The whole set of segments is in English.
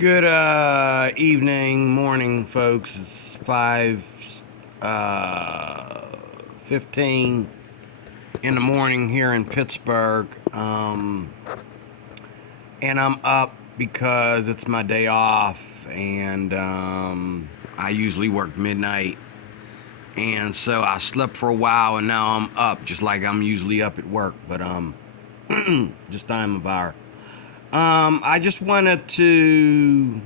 Good evening, morning, folks. It's 5:15 in the morning here in Pittsburgh, and I'm up because it's my day off, and I usually work midnight, and so I slept for a while, and now I'm up, just like I'm usually up at work, but just time of hour. I just wanted to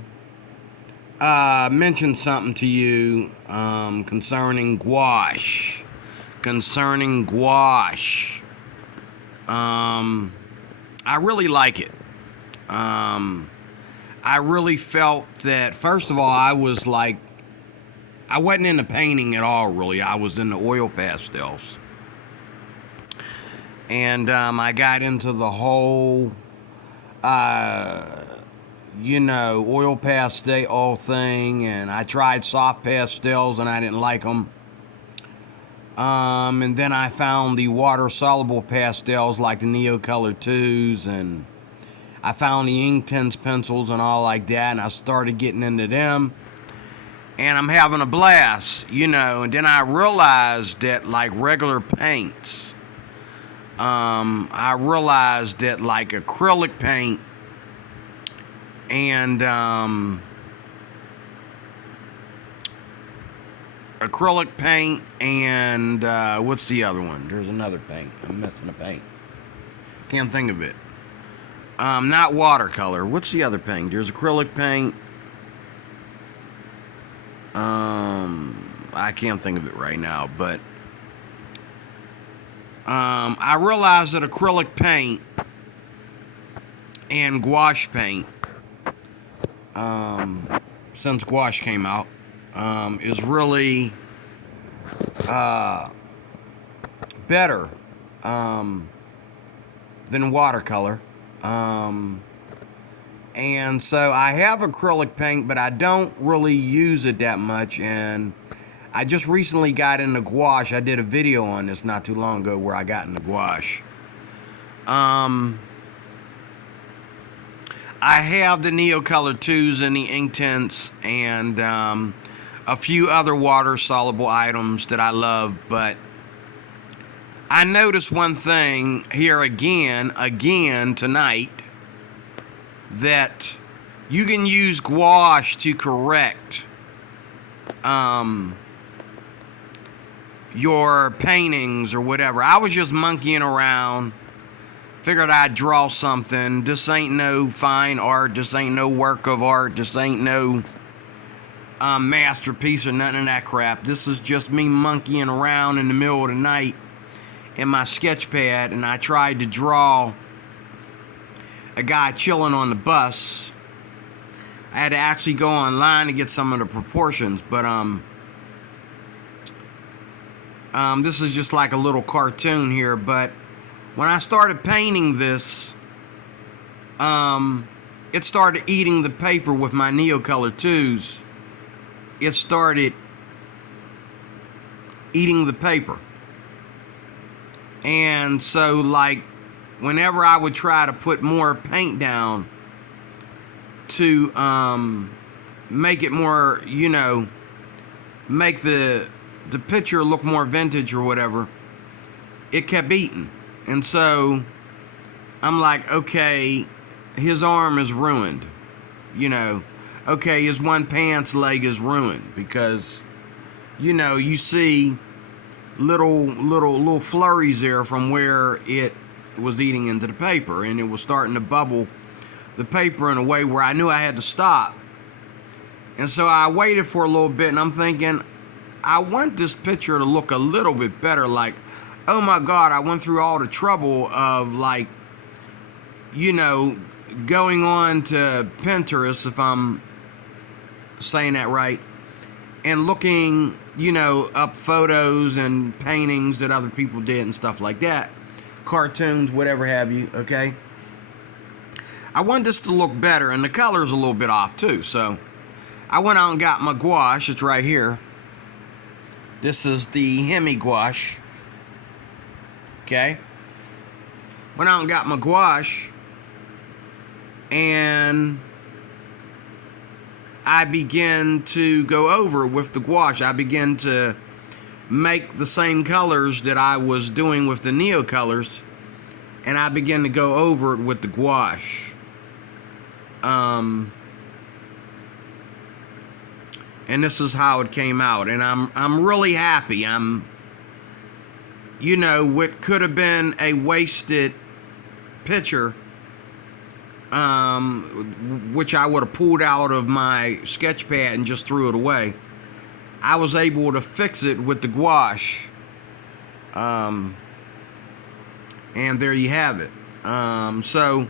mention something to you concerning gouache. Concerning gouache. I really like it. I really felt that, first of all, I wasn't into painting at all, really. I was into oil pastels. And I got into the whole oil pastel thing, and I tried soft pastels and I didn't like them. And then I found the water-soluble pastels like the Neocolor 2s, and I found the Inktense pencils and all like that, and I started getting into them. And I'm having a blast, and then I realized that like regular paints, I realized that like acrylic paint and what's the other one? There's another paint. I'm missing a paint. Can't think of it. Not watercolor. What's the other paint? There's acrylic paint. I can't think of it right now, but I realized that acrylic paint and gouache paint, since gouache came out, is really better than watercolor. And so I have acrylic paint, but I don't really use it that much. And I just recently got into gouache. I did a video on this not too long ago where I got into gouache. I have the Neocolor 2s and the Inktense and a few other water-soluble items that I love, but I noticed one thing here again tonight, that you can use gouache to correct your paintings or whatever. I was just monkeying around, figured I'd draw something. This ain't no fine art, this ain't no work of art, this ain't no masterpiece or nothing of that crap. This is just me monkeying around in the middle of the night in my sketch pad, and I tried to draw a guy chilling on the bus. I had to actually go online to get some of the proportions, but this is just like a little cartoon here. But when I started painting this, it started eating the paper with my Neocolor 2s. It started eating the paper. And so, like, whenever I would try to put more paint down to make it more, make the picture look more vintage or whatever, it kept eating. And so I'm like, okay, his arm is ruined. Okay, his one pants leg is ruined because, you see little flurries there from where it was eating into the paper, and it was starting to bubble the paper in a way where I knew I had to stop. And so I waited for a little bit, and I'm thinking, I want this picture to look a little bit better. Like, oh my God, I went through all the trouble of, like, going on to Pinterest, if I'm saying that right, and looking, up photos and paintings that other people did and stuff like that. Cartoons, whatever have you, okay? I want this to look better, and the color's a little bit off too, so I went out and got my gouache. It's right here. This is the Hemi gouache. Okay? Went out and got my gouache, and I begin to go over with the gouache. I begin to make the same colors that I was doing with the Neocolors, and I begin to go over it with the gouache. And this is how it came out, and I'm really happy. What could have been a wasted picture, which I would have pulled out of my sketch pad and just threw it away. I was able to fix it with the gouache. And there you have it. So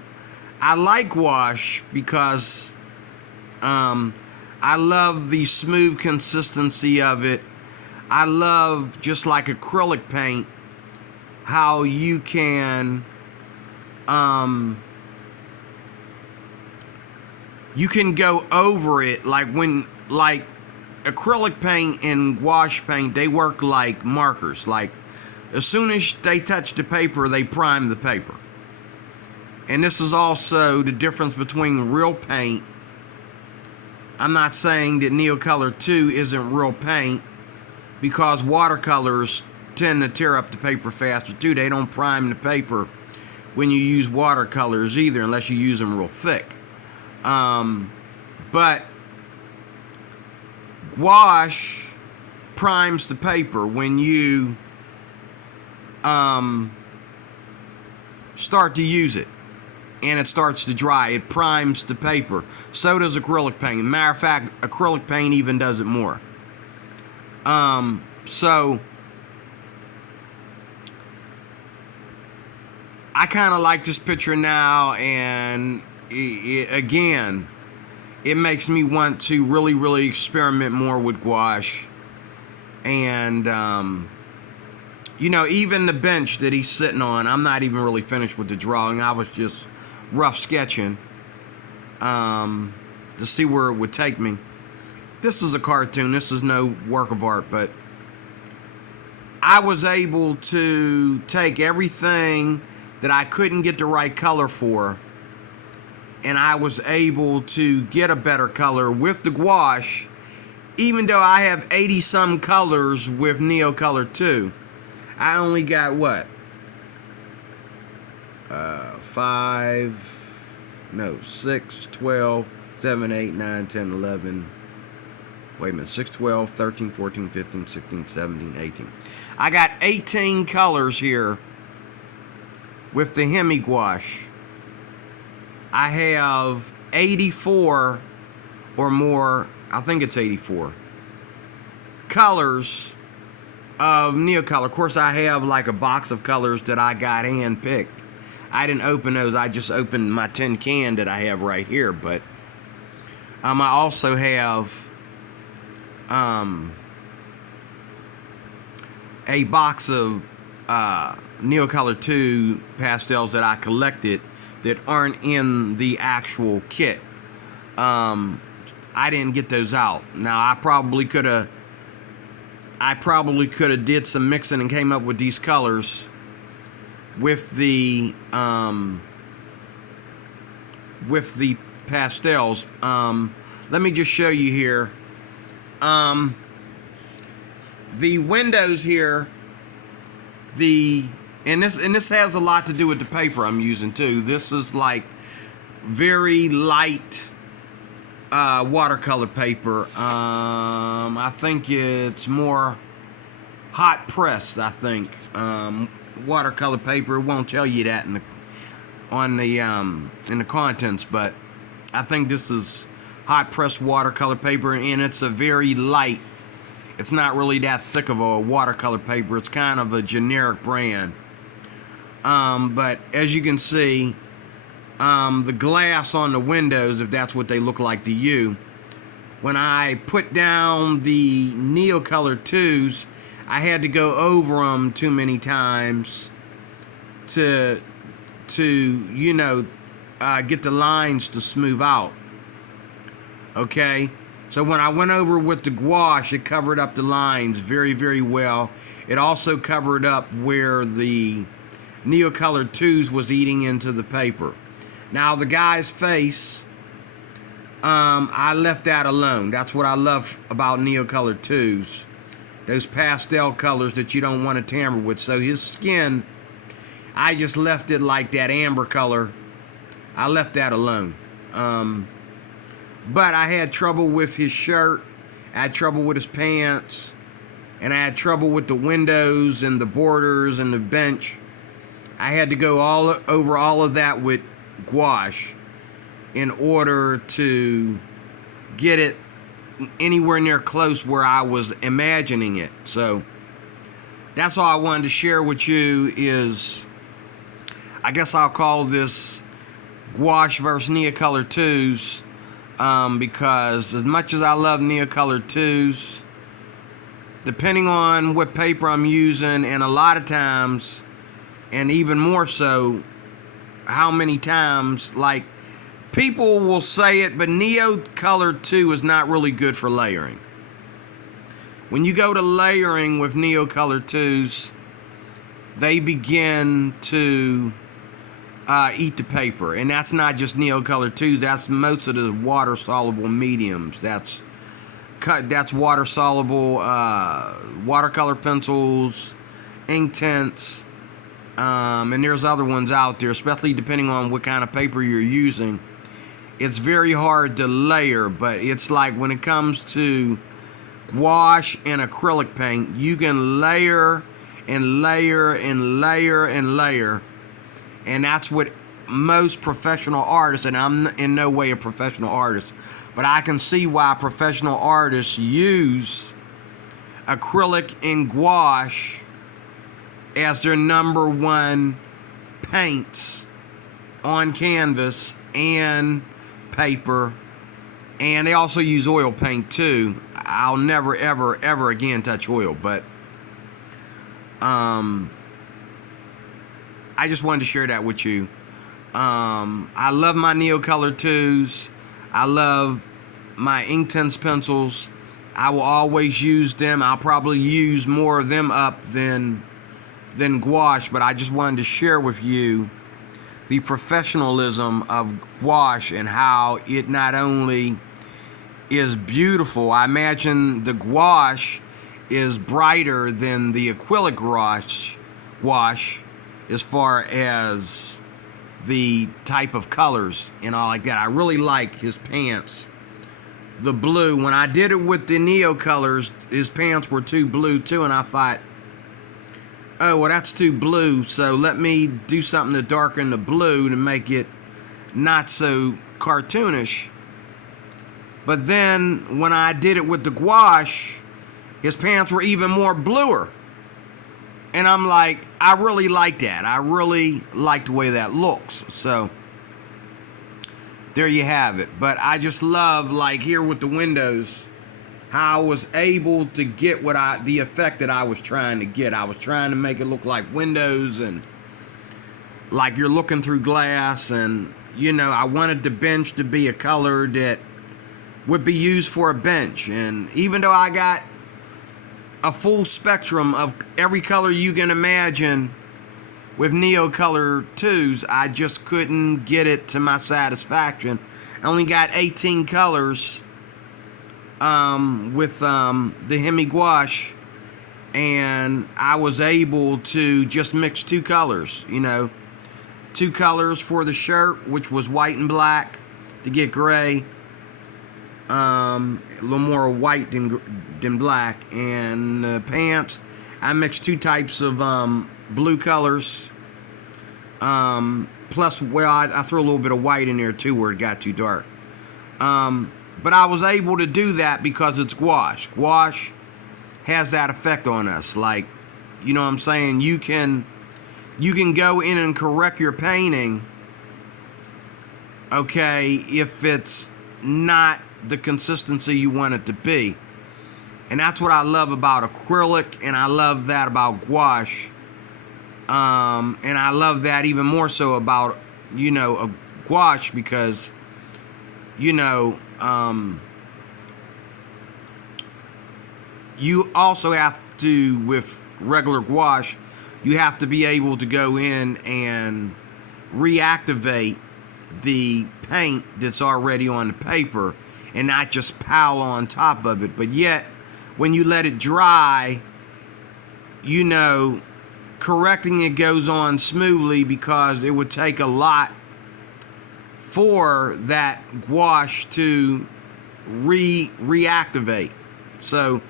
I like gouache because I love the smooth consistency of it. I love, just like acrylic paint, how you can go over it, like acrylic paint and gouache paint, they work like markers. Like, as soon as they touch the paper, they prime the paper. And this is also the difference between real paint. I'm not saying that Neocolor 2 isn't real paint, because watercolors tend to tear up the paper faster too. They don't prime the paper when you use watercolors either, unless you use them real thick. But gouache primes the paper when you start to use it and it starts to dry. It primes the paper. So does acrylic paint. Matter of fact, acrylic paint even does it more. So I kind of like this picture now, and again, it makes me want to really experiment more with gouache. And even the bench that he's sitting on, I'm not even really finished with the drawing. I was just rough sketching to see where it would take me. This is a cartoon. This is no work of art, but I was able to take everything that I couldn't get the right color for, and I was able to get a better color with the gouache, even though I have 80 some colors with Neocolor 2. I only got what? 6, 12, 7, 8, 9, 10, 11. Wait a minute. 6, 12, 13, 14, 15, 16, 17, 18. I got 18 colors here with the Hemi gouache. I have 84 or more, I think it's 84 colors of Neocolor. Of course, I have like a box of colors that I got hand-picked. I didn't open those. I just opened my tin can that I have right here. But I also have a box of Neocolor 2 pastels that I collected that aren't in the actual kit. I didn't get those out. Now, I probably could have did some mixing and came up with these colors with the pastels. Let me just show you here. The windows here, and this has a lot to do with the paper I'm using too. This is like very light watercolor paper. I think it's more hot pressed. I think watercolor paper. It won't tell you that in the contents, but I think this is hot pressed watercolor paper, and it's a very light. It's not really that thick of a watercolor paper. It's kind of a generic brand. But as you can see, the glass on the windows, if that's what they look like to you, when I put down the Neocolor 2s, I had to go over them too many times to get the lines to smooth out. Okay, so when I went over with the gouache, it covered up the lines very well. It also covered up where the Neocolor 2s was eating into the paper. Now the guy's face, I left that alone. That's what I love about Neocolor 2s. Those pastel colors that you don't want to tamper with. So his skin, I just left it like that amber color. I left that alone. But I had trouble with his shirt. I had trouble with his pants. And I had trouble with the windows and the borders and the bench. I had to go over all of that with gouache in order to get it anywhere near close where I was imagining it. So that's all I wanted to share with you is, I guess I'll call this Gouache versus Neocolor 2s, because as much as I love Neocolor 2s, depending on what paper I'm using, and a lot of times, and even more so, how many times, like, people will say it, but Neocolor 2 is not really good for layering. When you go to layering with Neocolor 2s, they begin to eat the paper. And that's not just Neocolor 2s, that's most of the water-soluble mediums. That's water-soluble watercolor pencils, ink tints, and there's other ones out there, especially depending on what kind of paper you're using. It's very hard to layer, but it's like when it comes to gouache and acrylic paint, you can layer and layer and layer and layer. And that's what most professional artists, and I'm in no way a professional artist, but I can see why professional artists use acrylic and gouache as their number one paints on canvas and paper. And they also use oil paint too. I'll never ever ever again touch oil, but I just wanted to share that with you. I love my Neocolor 2s. I love my ink tints pencils. I will always use them. I'll probably use more of them up than gouache, but I just wanted to share with you the professionalism of gouache and how it not only is beautiful. I imagine the gouache is brighter than the acrylic gouache as far as the type of colors and all like that. I really like his pants. The blue, when I did it with the Neocolors, his pants were too blue too, and I thought, oh, well, that's too blue, so let me do something to darken the blue to make it not so cartoonish. But then when I did it with the gouache, his pants were even more bluer. And I'm like, I really like that. I really like the way that looks. So there you have it. But I just love, like here with the windows, how I was able to get the effect that I was trying to get. I was trying to make it look like windows and like you're looking through glass. And, you know, I wanted the bench to be a color that would be used for a bench. And even though I got a full spectrum of every color you can imagine with Neocolor 2s, I just couldn't get it to my satisfaction. I only got 18 colors with the Hemi gouache, and I was able to just mix two colors, you know, two colors for the shirt, which was white and black, to get gray, a little more white than black. And the pants, I mixed two types of blue colors, plus, well, I threw a little bit of white in there too where it got too dark. But I was able to do that because it's gouache. Gouache has that effect on us. Like, you know what I'm saying? You can go in and correct your painting, okay, if it's not the consistency you want it to be. And that's what I love about acrylic, and I love that about gouache. And I love that even more so about, you know, a gouache, because, you know, you also have to, with regular gouache, you have to be able to go in and reactivate the paint that's already on the paper and not just pile on top of it. But yet, when you let it dry, you know, correcting it goes on smoothly, because it would take a lot for that gouache to reactivate. So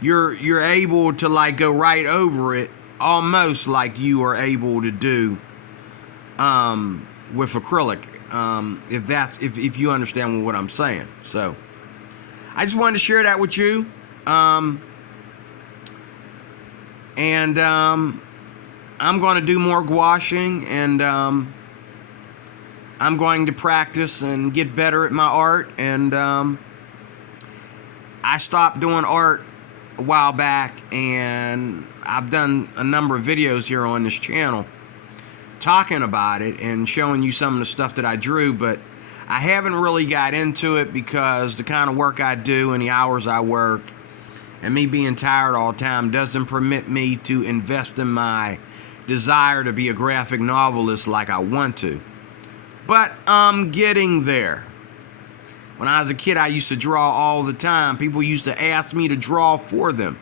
you're able to like go right over it, almost like you are able to do with acrylic, if you understand what I'm saying. So I just wanted to share that with you, and I'm going to do more gouaching, and I'm going to practice and get better at my art. And I stopped doing art a while back, and I've done a number of videos here on this channel talking about it and showing you some of the stuff that I drew, but I haven't really got into it because the kind of work I do and the hours I work and me being tired all the time doesn't permit me to invest in my desire to be a graphic novelist like I want to. But I'm getting there. When I was a kid, I used to draw all the time. People used to ask me to draw for them.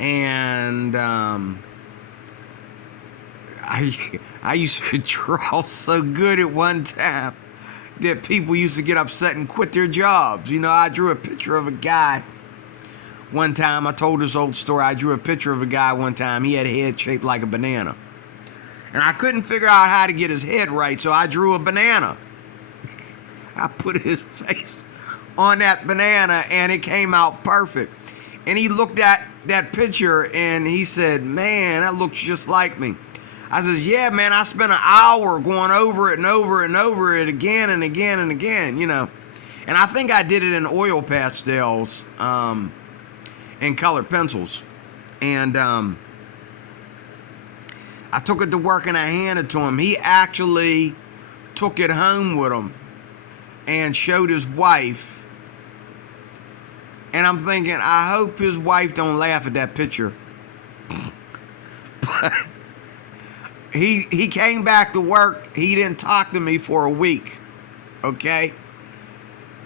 And I used to draw so good at one time that people used to get upset and quit their jobs. You know, I drew a picture of a guy one time. I told this old story. I drew a picture of a guy one time. He had a head shaped like a banana. And I couldn't figure out how to get his head right, so I drew a banana. I put his face on that banana, and it came out perfect. And he looked at that picture, and he said, "Man, that looks just like me." I said, "Yeah, man, I spent an hour going over it and over and over it again and again and again, you know." And I think I did it in oil pastels and colored pencils. And I took it to work and I handed it to him. He actually took it home with him and showed his wife. And I'm thinking, I hope his wife don't laugh at that picture. But he came back to work. He didn't talk to me for a week, okay?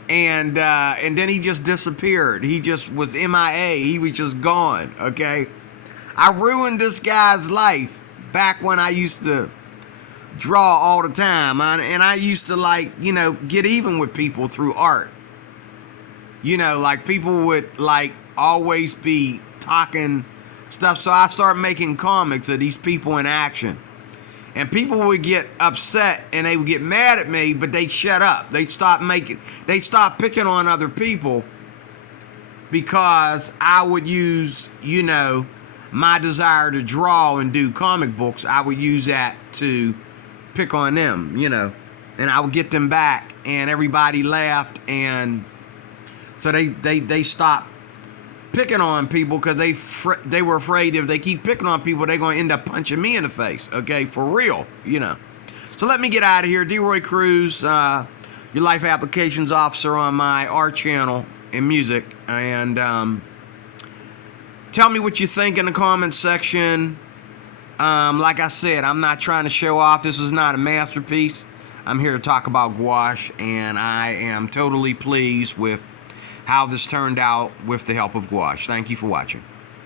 And then he just disappeared. He just was MIA. He was just gone, okay? I ruined this guy's life back when I used to draw all the time. And I used to, like, you know, get even with people through art. You know, like, people would, like, always be talking stuff. So I started making comics of these people in action. And people would get upset and they would get mad at me, but they'd shut up. They'd stop picking on other people, because I would use, you know, my desire to draw and do comic books. I would use that to pick on them, you know, and I would get them back, and everybody laughed, and so they stopped picking on people, because they were afraid if they keep picking on people, they're going to end up punching me in the face, okay, for real, you know. So let me get out of here. D-Roy Cruz, your life applications officer on my art channel and music, and tell me what you think in the comments section. Like I said, I'm not trying to show off. This is not a masterpiece. I'm here to talk about gouache, and I am totally pleased with how this turned out with the help of gouache. Thank you for watching.